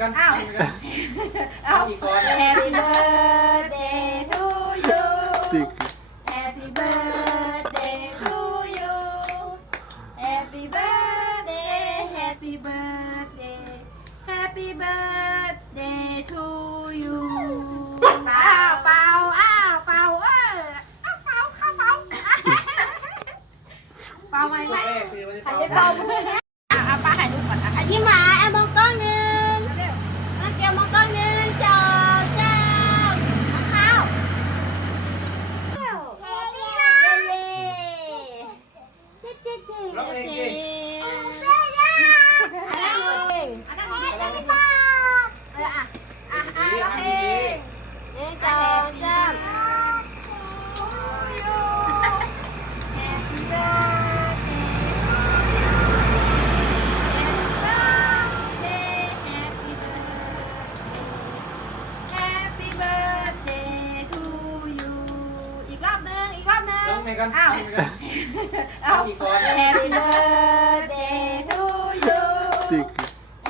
กันอ้าวอีกก่อน Happy birthday to you Happy birthday to you Happy birthday Happy birthday Happy birthday to you เป่าเป่าอ้าวเป่าเป่าเข้าเป่าเป่าไหมใครจะเป่ามือเนี่ยเอาป้าถ่ายรูปก่อนนะคะยิ้มหวานมองกล้องหนึ่งมาเกี่ยวมองกล้องหนึ่งจอเจ้าข้าวเย้ร้องเพลงสิอันนั้นร้องเพลงนี่จอเจ้าร้องเพลงกันอ้าวอีกก่อน Happy birthday to you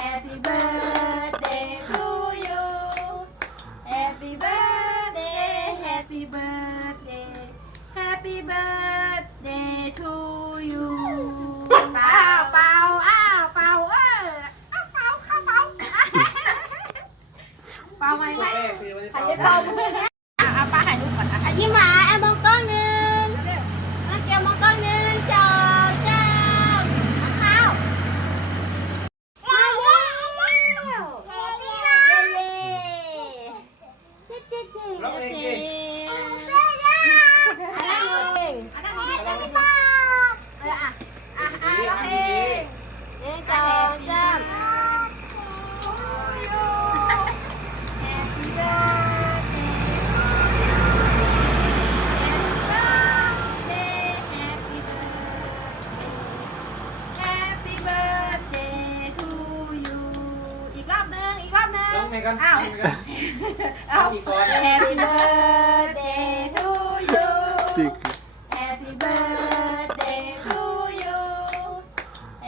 Happy birthday to you Happy birthday Happy birthday Happy birthday to you เป่าเป่าอ้าวเป่าเป่าเข้าเป่าเป่าไหมใครจะเป่ามือเนี่ยเอาป้าถ่ายรูปก่อนนะคะยิ้มหวานมองกล้องหนึ่งมาเกี่ยวมองกล้องหนึ่งจอเจ้าข้าวร้องเพลงสิ อันนั้นร้องเพลงนี่จอเจ้าร้องเพลงกันอ้าวอีกก่อน Happy birthday to you Happy birthday to you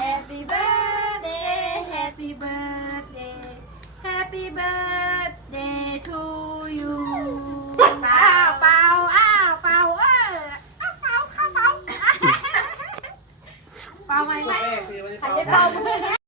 Happy birthday Happy birthday Happy birthday to you เป่าเป่าอ้าวเป่าเป่าเข้าเป่าเป่าไหมใครจะเป่ามือเนี่ย